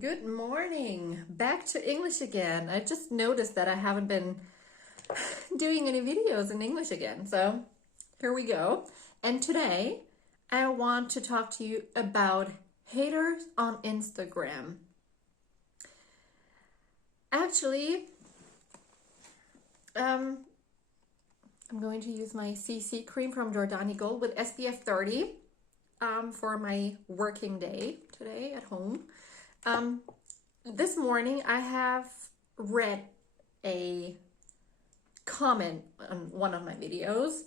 Good morning. Back to English again. I just noticed that I haven't been doing any videos in English again. So here we go. And today I want to talk to you about haters on Instagram. Actually, I'm going to use my CC cream from Jordani Gold with SPF 30 for my working day today at home. This morning I have read a comment on one of my videos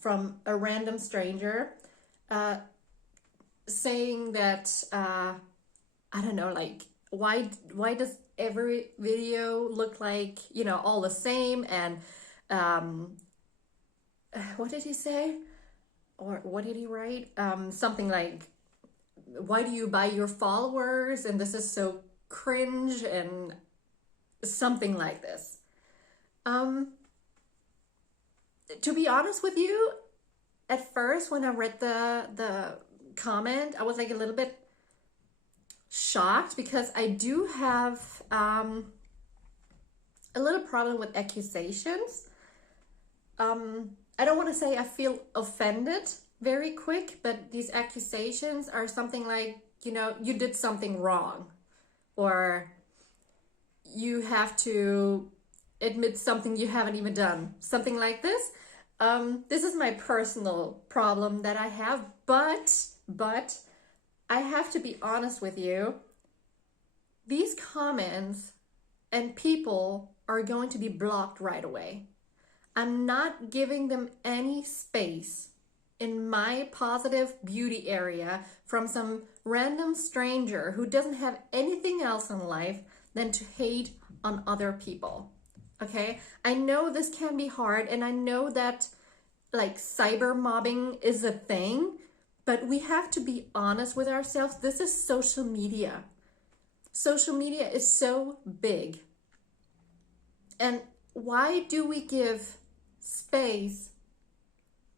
from a random stranger saying that I don't know, like why does every video look like, you know, all the same? And what did he say, or what did he write? Something like, why do you buy your followers, and this is so cringe, and something like this. To be honest with you, at first when I read the comment, I was like a little bit shocked, because I do have a little problem with accusations. I don't want to say I feel offended very quick, but these accusations are something like, you know, you did something wrong, or you have to admit something you haven't even done, something like this. This is my personal problem that I have, but I have to be honest with you. These comments and people are going to be blocked right away. I'm not giving them any space in my positive beauty area from some random stranger who doesn't have anything else in life than to hate on other people. Okay, I know this can be hard, and I know that like cyber mobbing is a thing, but we have to be honest with ourselves. This is social media. Social media is so big. And why do we give space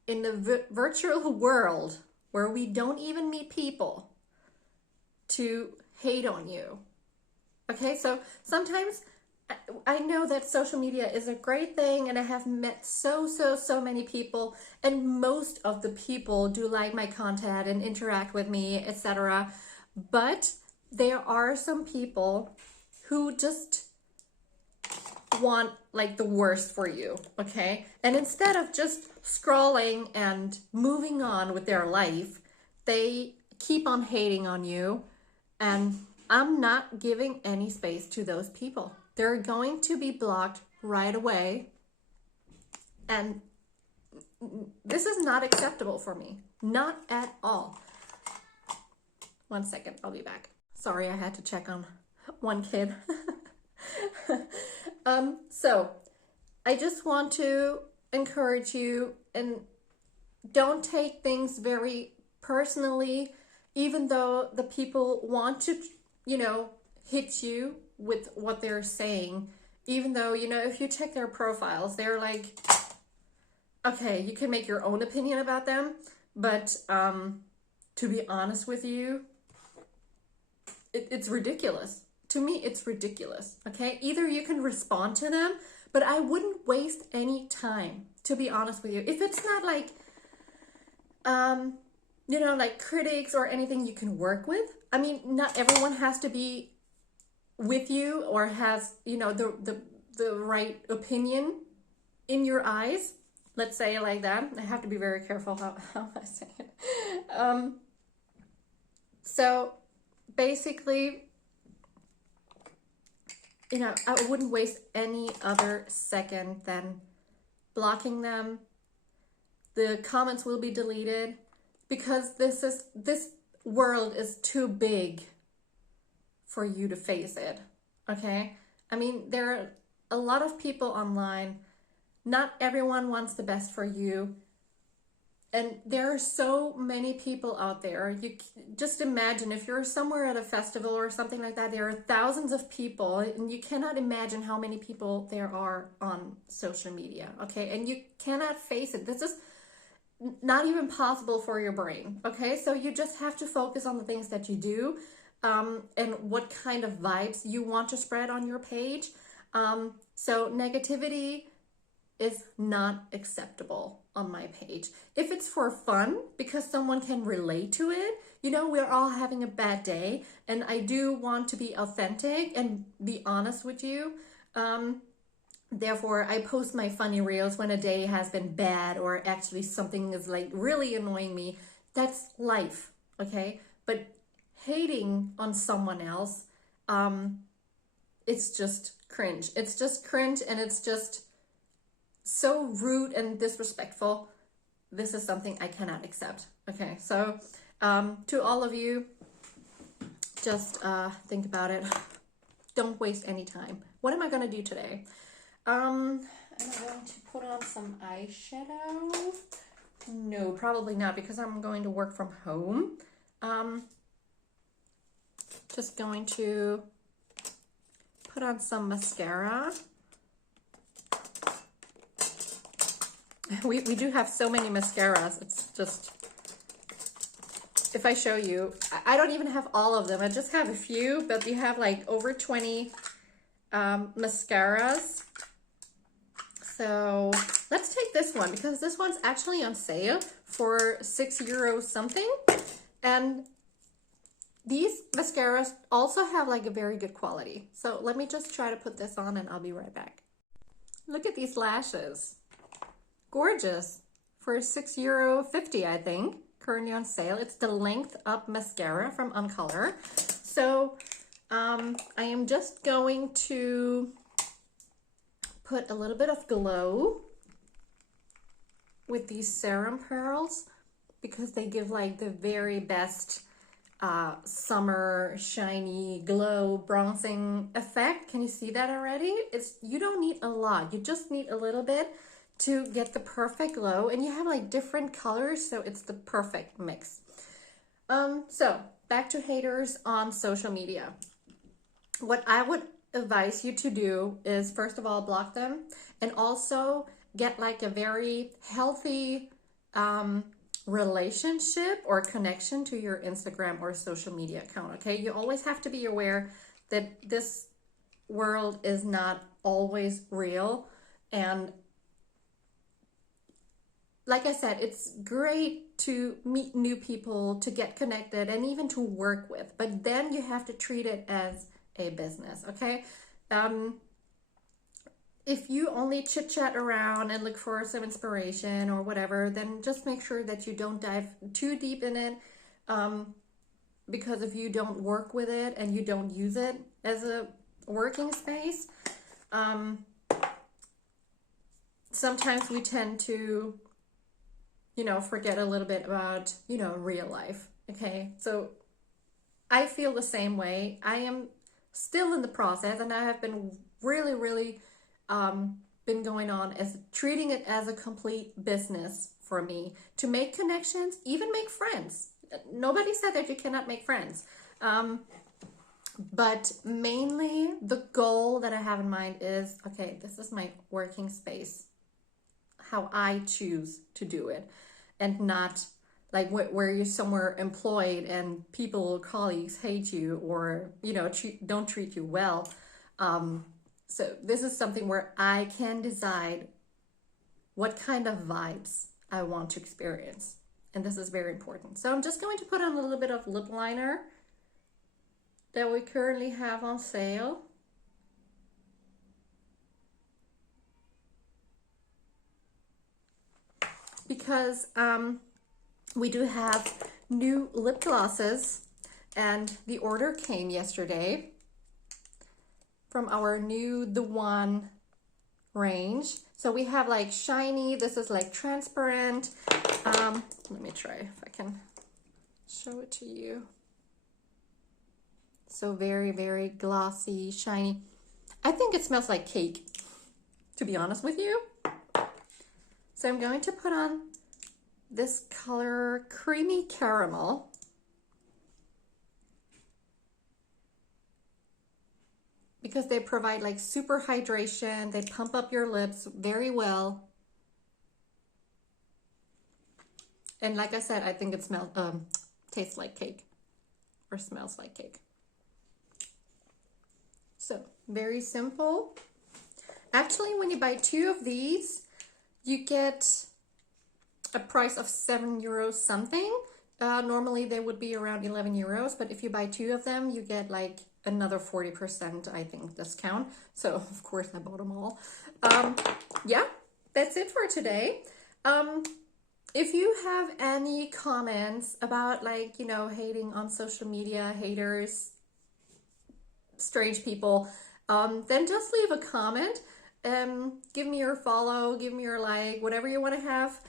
in the virtual world where we don't even meet people to hate on you? Okay, so sometimes I know that social media is a great thing, and I have met so many people, and most of the people do like my content and interact with me, etc. But there are some people who just want like the worst for you, okay? And instead of just scrolling and moving on with their life, they keep on hating on you, and I'm not giving any space to those people. They're going to be blocked right away, and this is not acceptable for me, not at all. 1 second, I'll be back. Sorry, I had to check on one kid. So I just want to encourage you, and don't take things very personally, even though the people want to, you know, hit you with what they're saying. Even though, you know, if you check their profiles, they're like, okay, you can make your own opinion about them, but to be honest with you, it's ridiculous. To me, it's ridiculous, okay? Either you can respond to them, but I wouldn't waste any time, to be honest with you. If it's not like, you know, like critics or anything you can work with. I mean, not everyone has to be with you or has, you know, the right opinion in your eyes. Let's say it like that. I have to be very careful how I say it. So basically, you know, I wouldn't waste any other second than blocking them. The comments will be deleted, because this world is too big for you to face it, okay? I mean, there are a lot of people online. Not everyone wants the best for you. And there are so many people out there. You just imagine if you're somewhere at a festival or something like that, there are thousands of people, and you cannot imagine how many people there are on social media, okay? And you cannot face it. This is not even possible for your brain, okay? So you just have to focus on the things that you do. and what kind of vibes you want to spread on your page. So negativity is not acceptable on my page. If it's for fun, because someone can relate to it, you know, we're all having a bad day, and I do want to be authentic and be honest with you. Therefore, I post my funny reels when a day has been bad or actually something is like really annoying me. That's life, okay? But hating on someone else, it's just cringe. It's just cringe, and it's just so rude and disrespectful. This is something I cannot accept. Okay, so to all of you, just think about it. Don't waste any time. What am I gonna do today? Am I going to put on some eyeshadow? No, probably not, because I'm going to work from home. Just going to put on some mascara. We do have so many mascaras. It's just, if I show you, I don't even have all of them. I just have a few, but we have like over 20 mascaras. So let's take this one, because this one's actually on sale for €6 something. And these mascaras also have like a very good quality. So let me just try to put this on and I'll be right back. Look at these lashes. Gorgeous for €6.50, I think, currently on sale. It's the Length Up Mascara from Uncolor. So I am just going to put a little bit of glow with these serum pearls, because they give like the very best summer shiny glow bronzing effect. Can you see that already? You don't need a lot, you just need a little bit to get the perfect glow, and you have like different colors, so it's the perfect mix. So back to haters on social media. What I would advise you to do is, first of all, block them, and also get like a very healthy relationship or connection to your Instagram or social media account. Okay, you always have to be aware that this world is not always real, and like I said, it's great to meet new people, to get connected, and even to work with, but then you have to treat it as a business, okay? If you only chit chat around and look for some inspiration or whatever, then just make sure that you don't dive too deep in it, because if you don't work with it and you don't use it as a working space, sometimes we tend to, you know, forget a little bit about, you know, real life. Okay, so I feel the same way. I am still in the process, and I have been really been going on as treating it as a complete business for me, to make connections, even make friends. Nobody said that you cannot make friends, but mainly the goal that I have in mind is, okay, this is my working space, how I choose to do it, and not like where you're somewhere employed and people, colleagues hate you, or, you know, don't treat you well. So this is something where I can decide what kind of vibes I want to experience. And this is very important. So I'm just going to put on a little bit of lip liner that we currently have on sale. Because we do have new lip glosses, and the order came yesterday from our new The One range. So we have like shiny, this is like transparent. Let me try if I can show it to you. So very glossy, shiny. I think it smells like cake, to be honest with you. So I'm going to put on this color, Creamy Caramel. Because they provide like super hydration, they pump up your lips very well. And like I said, I think it smells, tastes like cake, or smells like cake. So very simple. Actually, when you buy 2 of these, you get a price of €7 something. Normally they would be around €11, but if you buy 2 of them, you get like another 40%, I think, discount. So of course I bought them all. Yeah, that's it for today. If you have any comments about, like, you know, hating on social media, haters, strange people, then just leave a comment. Give me your follow, give me your like, whatever you want to have.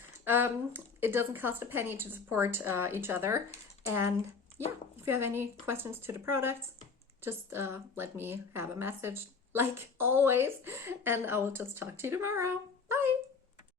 It doesn't cost a penny to support each other. And yeah, if you have any questions to the products, just let me have a message like always, and I will just talk to you tomorrow.